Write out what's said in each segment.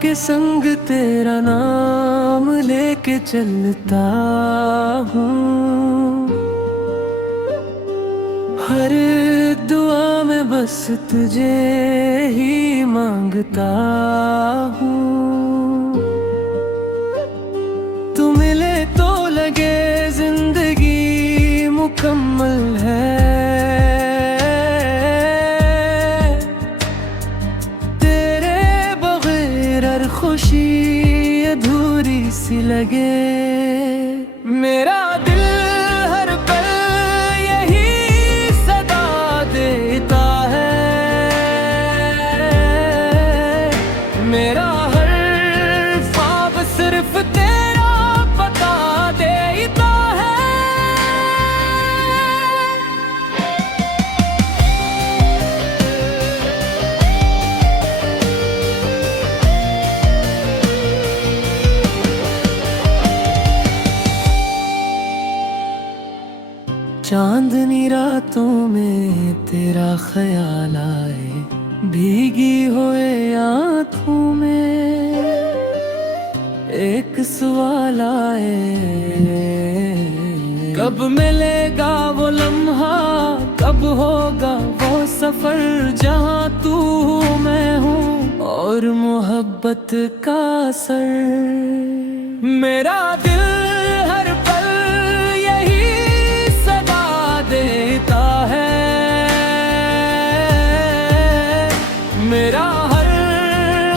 के संग तेरा नाम लेके चलता हूँ। हर दुआ में बस तुझे ही मांगता हूँ। तू मिले तो लगे जिंदगी मुकम्मल है। खुशी अधूरी सी लगे। मेरा दिल हर पल यही सदा देता है। मेरा हर ख्वाब सिर्फ तेरा पता देता है। चांदनी रातों में तेरा ख्याल आए, भीगी हुए आँखों में एक सवाल आए। कब मिलेगा वो लम्हा, कब होगा वो सफर जहाँ तू मैं हूँ और मोहब्बत का असर। मेरा दिल हर पल देता है। मेरा हर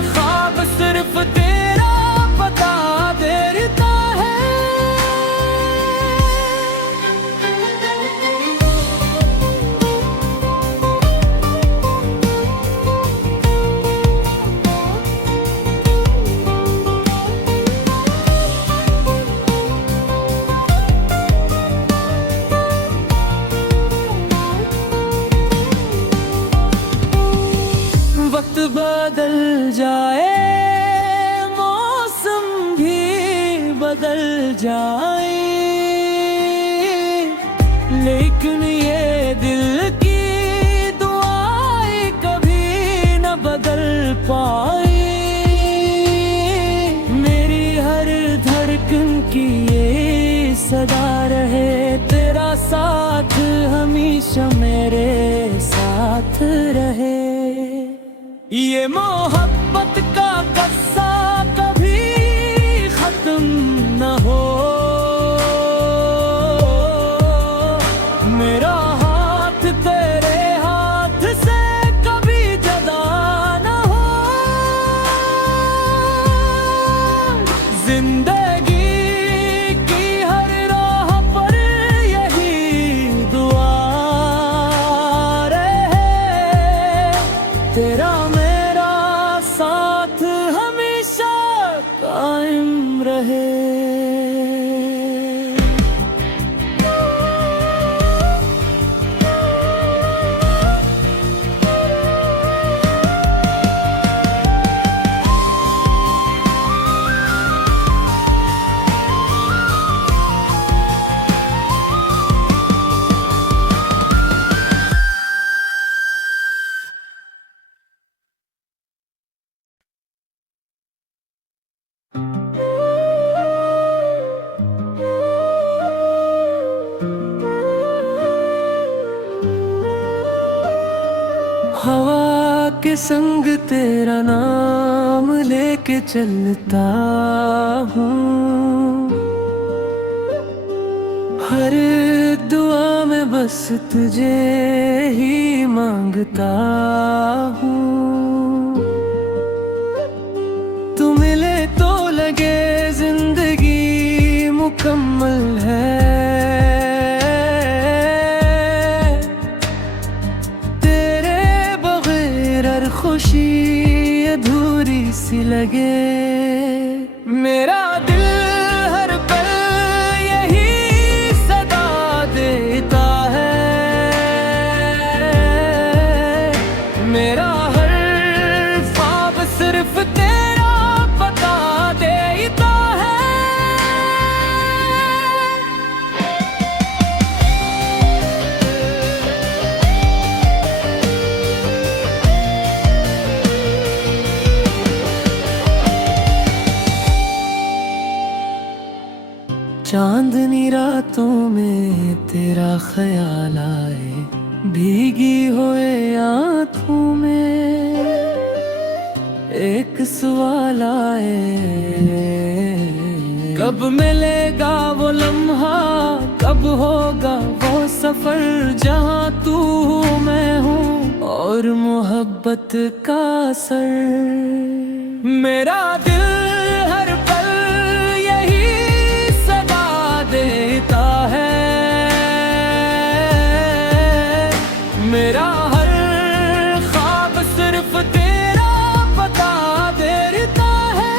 ख्वाब सिर्फ तेरा पता देता है। वक्त बदल जाए, मौसम भी बदल जाए, लेकिन ये दिल की दुआएं कभी न बदल पाए। मेरी हर धड़कन की ये सदा रहे, तेरा साथ हमेशा मेरे साथ रहे। ये मोहब्बत का कस्सा कभी खत्म न हो। मेरा हाथ तेरे हाथ से कभी जुदा न हो। जिंदगी की हर राह पर यही दुआ रहे, तेरा साथ हमेशा कायम रहे। हवा के संग तेरा नाम लेके चलता हूँ। हर दुआ में बस तुझे ही मांगता हूँ। तू मिले तो लगे जिंदगी मुकम्मल है। खुशी अधूरी सी लगे। मेरा दिल हर पल यही सदा देता है। मेरा हर ख्वाब सिर्फ तेरा पता देता है। चांदनी रातों में तेरा ख्याल आए, भीगी हुए आँखों में एक सवाल आए, कब मिलेगा वो लम्हा, कब होगा वो सफर जहाँ तू हूँ मैं हूँ और मोहब्बत का असर। मेरा दिल हर पल यही सदा देता है, मेरा हर ख्वाब सिर्फ तेरा पता देता है।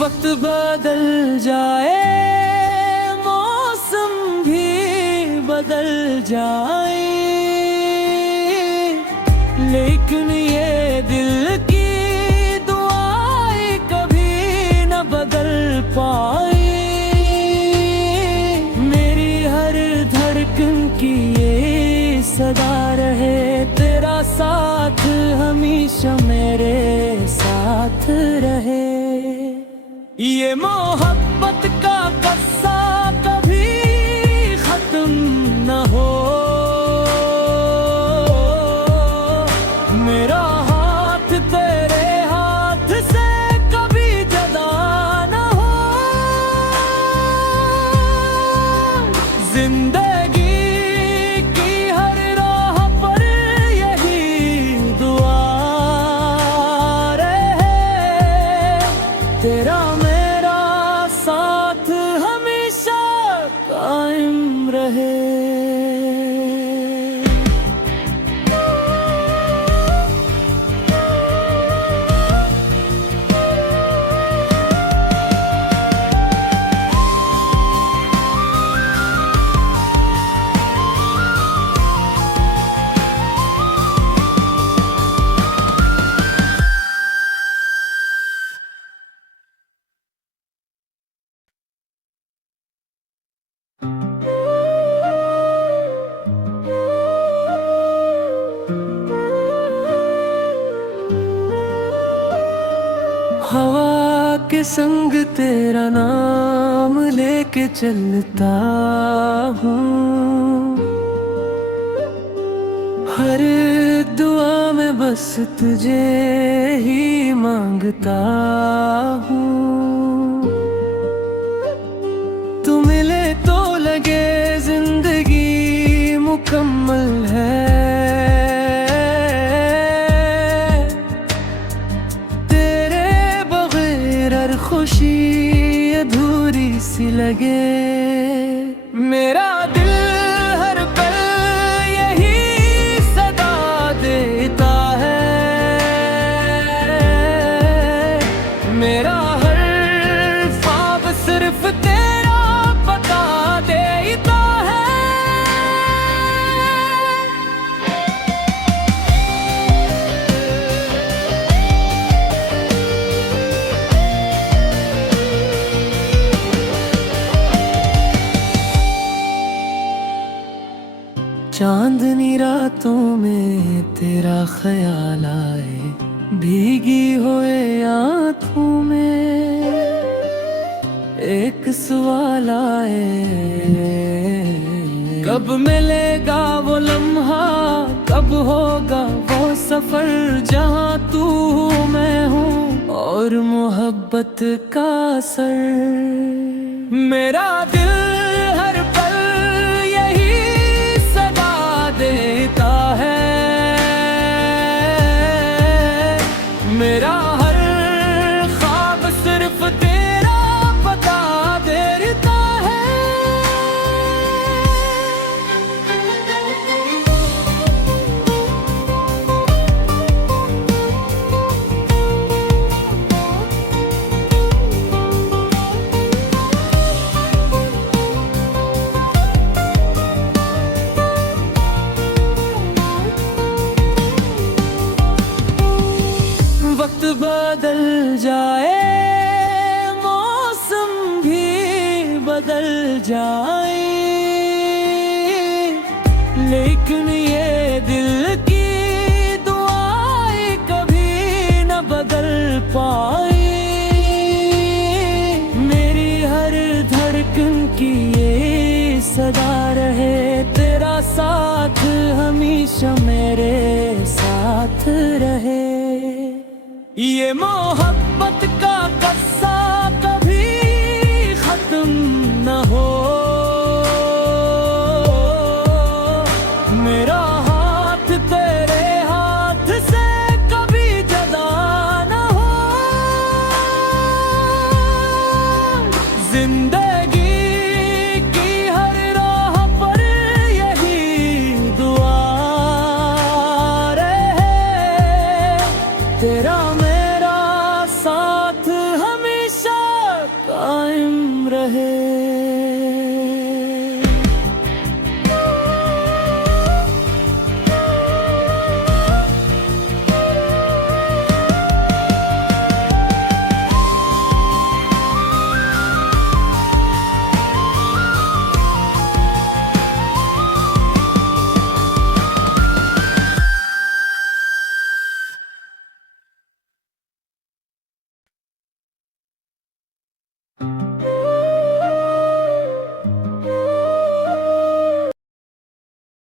वक्त बदल जाए, मौसम भी बदल जाए, लेकिन ये दिल की दुआएं कभी न बदल पाए। मेरी हर धड़कन की ये सदा रहे, तेरा साथ हमेशा मेरे साथ रहे। ये मोहब्बत का किस्सा कभी खत्म न हो, मेरा हाथ तेरे हाथ से कभी जुदा न हो। जिंदगी की हर राह पर यही दुआ रहे, तेरा साथ हमेशा कायम रहे। हवा के संग तेरा नाम लेके चलता हूँ, हर दुआ में बस तुझे ही मांगता हूँ। तू मिले तो लगे जिंदगी मुकम्मल है, खुशी अधूरी सी लगे। मेरा दिल हर पल यही सदा देता है, मेरा हर ख्वाब सिर्फ तेरा पता देता है। चांदनी रातों में तेरा ख्याल आए, भीगी हुए आँखों में एक सवाल आए, कब मिलेगा वो लम्हा, कब होगा वो सफर जहाँ तू हूँ मैं हूँ और मोहब्बत का असर। मेरा दिल हर पल यही सदा देता है, मेरा हर ख्वाब सिर्फ तेरा पता देता है। जाए, मौसम भी बदल जाए, लेकिन ये दिल की दुआएं कभी न बदल पाए। मेरी हर धड़कन की ये सदा रहे, तेरा साथ हमेशा मेरे साथ रहे। ये मोहब्बत